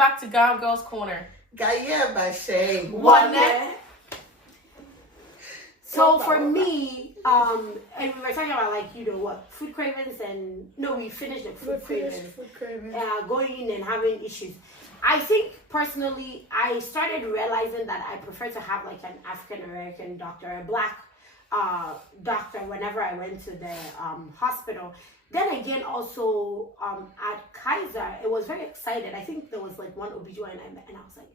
back to Girls Corner. Gaia by Shay. One net. So for me, and we were talking about like, you know what, food cravings and, no, we finished the food cravings. Going in and having issues. I think personally, I started realizing that I prefer to have like an African American doctor, a black doctor whenever I went to the hospital. Then again, also at Kaiser, it was very excited. I think there was like one OBGYN I met, and I was like,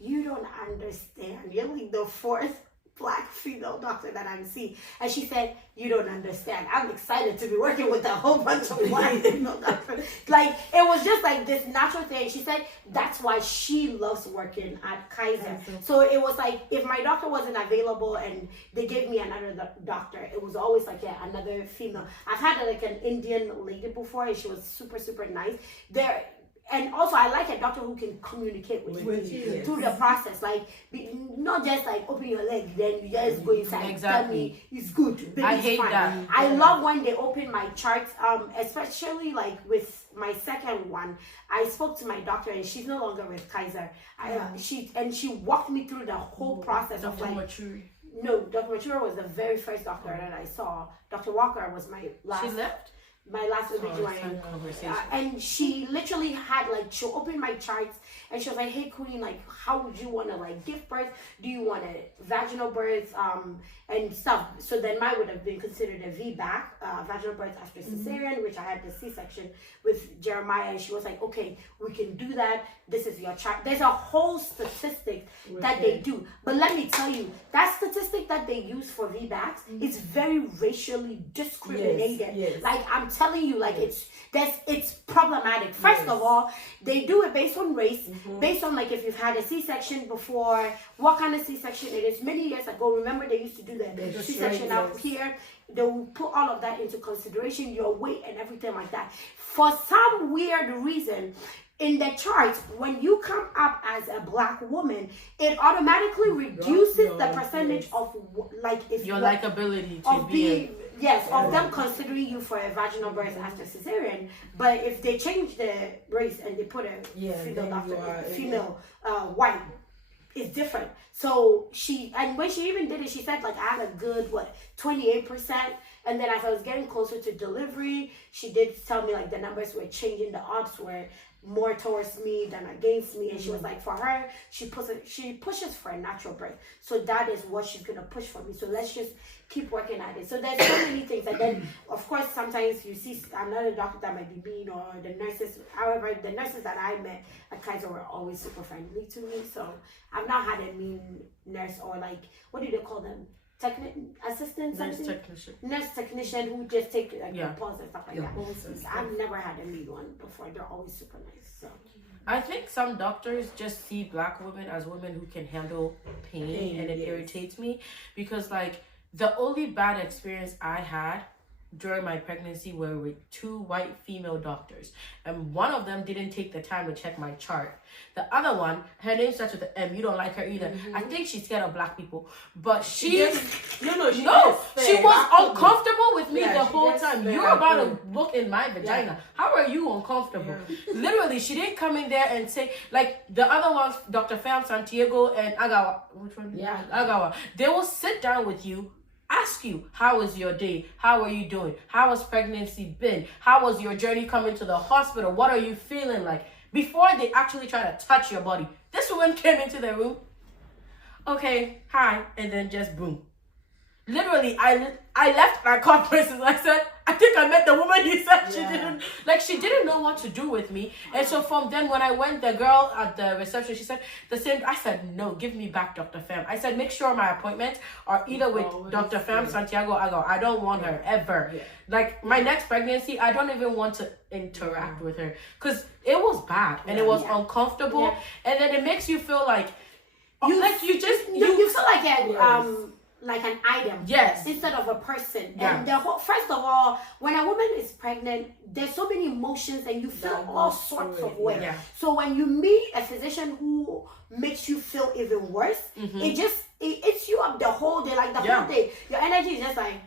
you don't understand. You're like the fourth black female doctor that I'm seeing. And she said, you don't understand. I'm excited to be working with a whole bunch of black female doctors. Like, it was just like this natural thing. She said that's why she loves working at Kaiser. So it was like, if my doctor wasn't available and they gave me another doctor, it was always like, yeah, another female. I've had like an Indian lady before, and she was super, super nice. And also, I like a doctor who can communicate with you through the process. Like, not just like open your leg, then you just go inside. Exactly. Tell me it's good. I hate that. I love when they open my charts, especially like with my second one. I spoke to my doctor, and she's no longer with Kaiser. She walked me through the whole process of like. No, Dr. Matura was the very first doctor that I saw. Dr. Walker was my last. She left? My last OBGYN. And she literally had like, she'll open my charts and she was like, hey Queen, like how would you want to like give birth? Do you want a vaginal birth and stuff? So then mine would have been considered a VBAC, vaginal birth after cesarean, which I had the C-section with Jeremiah, and she was like, okay, we can do that. This is your chart. There's a whole statistic that they do. But let me tell you, that statistic that they use for VBACs is very racially discriminated. Yes. Like I'm telling you, like it's problematic. First of all, they do it based on race, based on like if you've had a C-section before, what kind of C-section it is. Many years ago, remember they used to do the C-section up here. They will put all of that into consideration, your weight and everything like that. For some weird reason, in the charts, when you come up as a black woman, it automatically reduces the percentage of like if your likability to be of them considering you for a vaginal birth after cesarean. But if they change the race and they put a female doctor, white, it's different. So when she even did it, she said like I had a good 28%. And then as I was getting closer to delivery, she did tell me like the numbers were changing, the odds were more towards me than against me. And she was like, for her, she pushes for a natural birth. So that is what she's gonna push for me. So let's just keep working at it. So there's so many things. And then of course sometimes you see another doctor that might be mean, or the nurses. However, the nurses that I met at Kaiser were always super friendly to me. So I've not had a mean nurse, or like, what do they call them? Assistant, nurse technician who just take like the pulse and stuff like that. I've never had a mean one before. They're always super nice. So I think some doctors just see black women as women who can handle pain and it irritates me, because like the only bad experience I had during my pregnancy were with two white female doctors, and one of them didn't take the time to check my chart. The other one, her name starts with an M. You don't like her either. I think she's scared of black people, but she was uncomfortable with me the whole time. You're about to look in my vagina. How are you uncomfortable? Literally, she didn't come in there and say, like the other ones, Dr. Pham, Santiago, and Agawa. Which one? Agawa. They will sit down with you, ask you, how was your day? How are you doing? How has pregnancy been? How was your journey coming to the hospital? What are you feeling like? Before they actually try to touch your body. This woman came into the room. Okay, hi, and then just boom. Literally, I left my conference and I said, I think I met the woman you said she didn't know what to do with me. And so from then, when I went, the girl at the reception, she said the same. I said, no, give me back Dr. Pham. I said, make sure my appointments are either with Dr. Pham, Santiago, Ago. I don't want her ever. Like my next pregnancy, I don't even want to interact with her, because it was bad and it was uncomfortable. And then it makes you feel like you feel like an item, instead of a person. And first of all, when a woman is pregnant, there's so many emotions and you feel all sorts of ways. So when you meet a physician who makes you feel even worse, it eats you up the whole day. Like the whole day, your energy is just like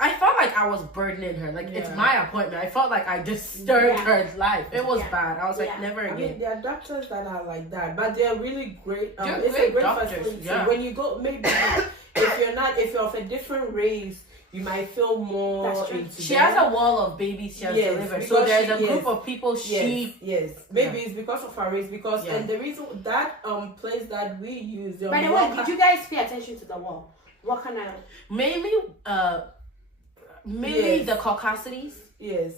I felt like I was burdening her. Like, it's my appointment. I felt like I disturbed her life. It was bad. I was like, never again. I mean, there are doctors that are like that, but they're really great. They're It's great a great doctors. facility. Yeah. When you go, maybe if you're of a different race, you might feel more into She them. has a wall of babies she has delivered. So there's a group of people Maybe it's because of her race. Because and the reason that place that we use. By the way, did you guys pay attention to the wall? What kind of? Mainly the caucasities. Yes.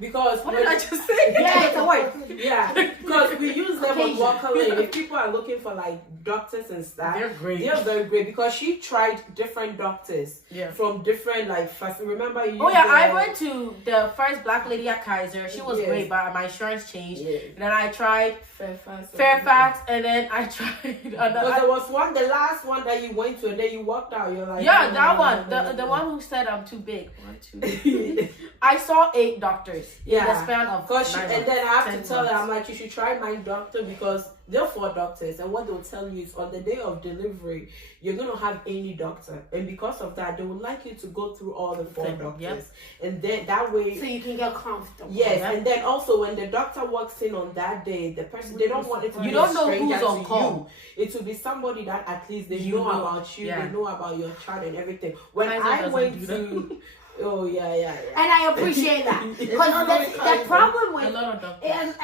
Because what did I just say? Yeah, it's a word. Yeah, because we use them on Walker Lane. If people are looking for like doctors and stuff, they're great. They're very great because she tried different doctors from different like. Remember you? Oh yeah, I went to the first black lady at Kaiser. She was great, but my insurance changed. And then I tried Fairfax, and then I tried another. Because there was one, the last one that you went to, and then you walked out. You're like, that one, the one who said I'm too big. 1, 2. I saw 8 doctors. In the span of and then I have to tell her, I'm like, you should try my doctor because they're 4 doctors, and what they'll tell you is on the day of delivery, you're gonna have any doctor, and because of that, they would like you to go through all the 4 doctors, and then that way, so you can get comfortable. Yes, and then also when the doctor walks in on that day, the person they don't want it to be you don't a know stranger who's on to call. you. It will be somebody that at least they know about you, they know about your child and everything. When Kaiser I went to Oh yeah. And I appreciate that because the problem with a lot of doctors.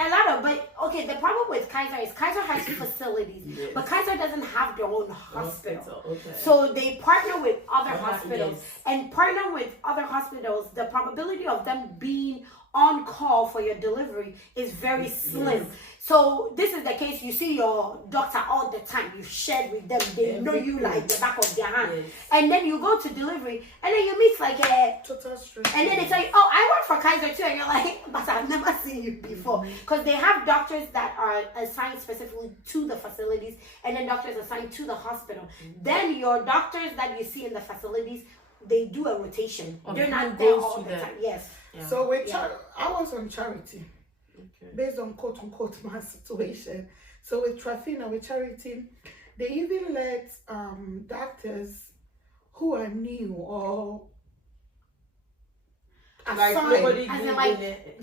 But okay, the problem with Kaiser is Kaiser has facilities, but Kaiser doesn't have their own hospital. Okay. So they partner with other hospitals, and partner with other hospitals. The probability of them being on call for your delivery is very slim. So this is the case. You see your doctor all the time. You shared with them. They know you like the back of their hand. And then you go to delivery, and then you meet like a total stranger. And then they tell you, "Oh, I work for Kaiser too," and you're like, "But I've never seen you before." Because they have doctors that are assigned specifically to the facilities, and then doctors assigned to the hospital. Then your doctors that you see in the facilities, they do a rotation. They're not there all the time. Yes. Yeah. So with I was on charity, based on quote unquote my situation. So with Trafina, with charity, they even let doctors who are new or like nobody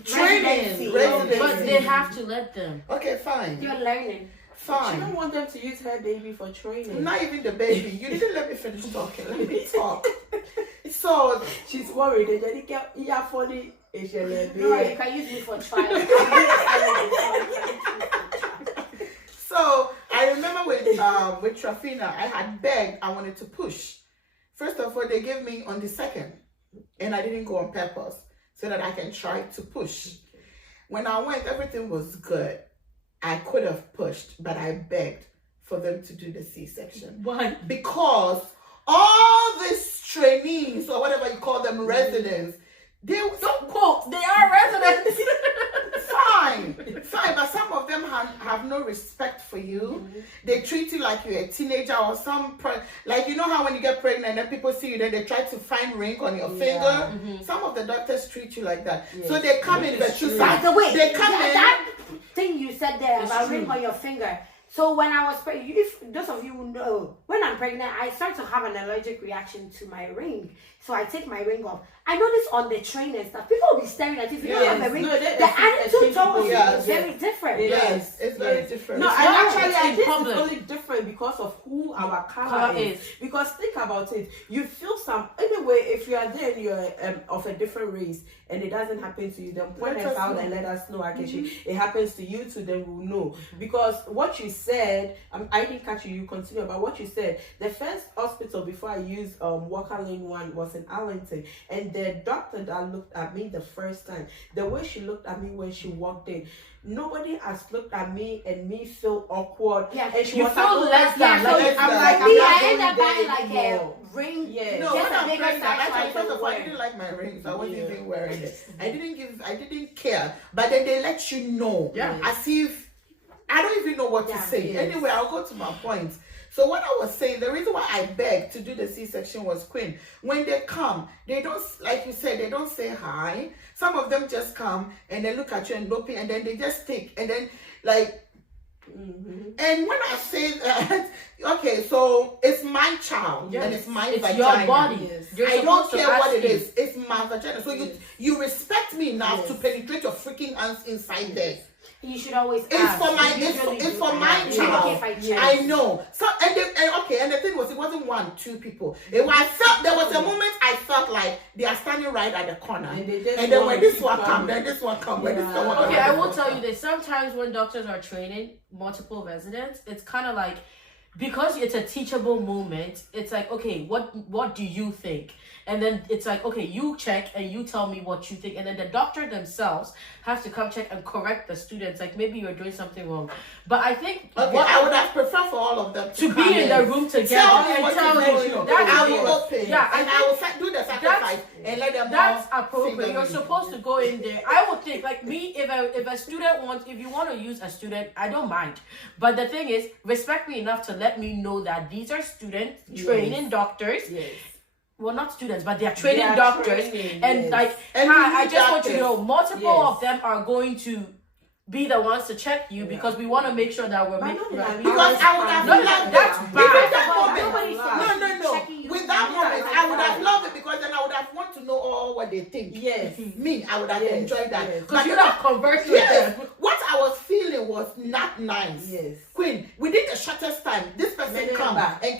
training, but they have to let them. Okay, fine. You're learning. Fine. She don't want them to use her baby for training. Not even the baby. You didn't let me finish talking. Let me talk. So she's worried. No, you can use me for trial. So I remember with Trafina, I had begged. I wanted to push. First of all, they gave me on the 2nd, and I didn't go on purpose so that I can try to push. When I went, everything was good. I could have pushed, but I begged for them to do the C-section. Why? Because all these trainees or whatever you call them, residents, they don't quote. They are residents. Fine, but some of them have no respect for you. They treat you like you're a teenager or like, you know how when you get pregnant and people see you, then they try to find ring on your finger. Some of the doctors treat you like that. So they come in the by the way, they come in. That thing you said there about ring on your finger. So when I was pregnant, if those of you know, when I'm pregnant, I start to have an allergic reaction to my ring. So I take my ring off. I notice on the train and stuff, people will be staring at you if you don't have a ring. No, the attitude towards you is very different. Yes, it's very different. No, I think it's only different because of who our color is. Because think about it, you feel some anyway. If you are there and you're of a different race and it doesn't happen to you, then point us out and let us know. Actually, it happens to you too. Then we'll know. Because what you said, I didn't catch you. You continue about what you said. The first hospital before I used Walker Lane 1 was in Arlington, and the doctor that looked at me the first time, the way she looked at me when she walked in, nobody has looked at me and me feel awkward. Yeah, and she was feel less than. I end up buying like a ring. Yeah, no, when I'm pregnant, first of all, I didn't like my rings. I wasn't even wearing it. I didn't care. But then they let you know, as if I don't even know what to say. Yes. Anyway, I'll go to my point. So what I was saying, the reason why I begged to do the C-section was, Queen, when they come, they don't, like you said, they don't say hi. Some of them just come and they look at you and look, and then they just take, and then like And when I say that, okay, so it's my child and it's my vagina. Your body. I don't care what it is. It's my vagina. So you respect me enough to penetrate your freaking hands inside there. You should always ask. It's for my child. I know. So and the thing was, it wasn't 1, 2 people. There was a moment I felt like they are standing right at the corner, and then when this one come, then this one come, when this one come. Okay, I will tell you this. Sometimes when doctors are training multiple residents, it's kind of like, because it's a teachable moment, it's like, okay, what do you think? And then it's like, okay, you check and you tell me what you think. And then the doctor themselves has to come check and correct the students. Like, maybe you're doing something wrong. But I think I would have preferred for all of them to be in the room together and tell you. I will open. Yeah, and I will do the sacrifice and let them. That's appropriate. You're supposed to go in there. I would think, like me, if a student if you want to use a student, I don't mind. But the thing is, respect me enough to let me know that these are students, training doctors. Yes. Well, not students, but they are training doctors. I just want you to know, multiple of them are going to be the ones to check you because we want to make sure that we're making. Because I would have loved that's bad. No. With that moment, I would have loved it because then I would have want to know all what they think. Yes. Me, I would have enjoyed that. Because you have conversed with them. What I was feeling was not nice. Yes. Queen, within the shortest time, this person come and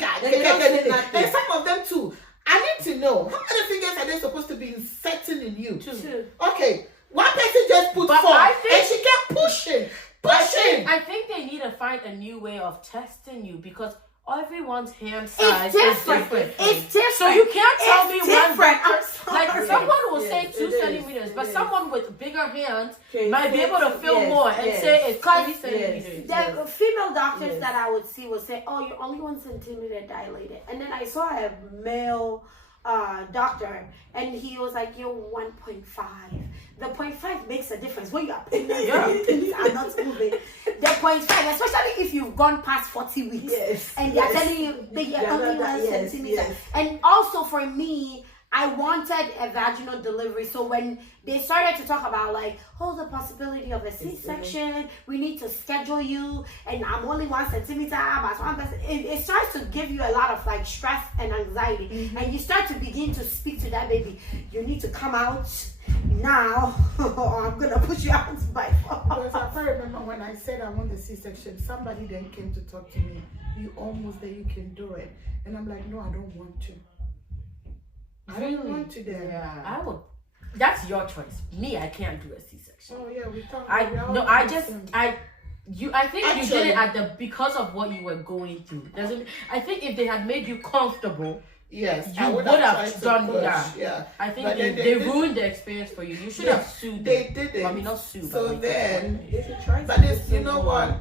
some of them too. I need to know, how many fingers are they supposed to be inserting in you? 2. Okay. One person just put 4 and she kept pushing. I think they need to find a new way of testing you because everyone's hand size is different. It's different. So you can't tell me one like someone will say 2 centimeters, but someone with bigger hands might be able to feel more and say it's 3 centimeters. The female doctors that I would see would say, "Oh, you're only 1 centimeter dilated," and then I saw a male doctor, and he was like, "You're 1.5." The 0.5 makes a difference when you are pregnant. Things are not moving. The 0.5, especially if you've gone past 40 weeks, and they're telling you that you're only 1 centimeter. And also for me, I wanted a vaginal delivery. So when they started to talk about like, the possibility of a C-section, we need to schedule you, and I'm only 1 centimeter, but 1 person, it starts to give you a lot of like stress and anxiety, and you start to begin to speak to that baby. You need to come out now, or I'm gonna push you out by force. Because I remember when I said I want the C-section, somebody then came to talk to me. You almost there, you can do it, and I'm like, no, I don't want to. I don't want to then. Yeah, I would. That's your choice. Me, I can't do a C-section. Oh yeah, we talked. I think you did it because of what you were going through. I think if they had made you comfortable, yes, you would have done that. Yeah, I think they ruined the experience for you. You should have sued them. They did it. I mean, not sue. So but then, you know what?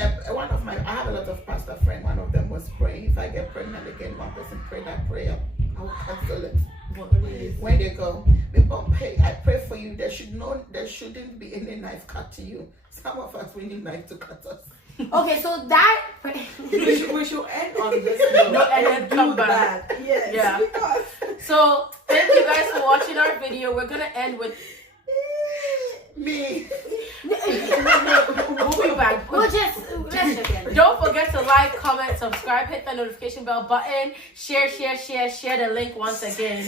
I have a lot of pastor friends. One of them was praying. If I get pregnant again, one person prayed that prayer, I will cancel it. When they go, I pray for you. There shouldn't be any knife cut to you. Some of us we need knife to cut us. Okay, so that we should end on this note and then come back. Yes. Yeah. Because so thank you guys for watching our video. We're gonna end with me. We'll be back. let's check in. Don't forget to like, comment, subscribe, hit the notification bell button, share the link once again.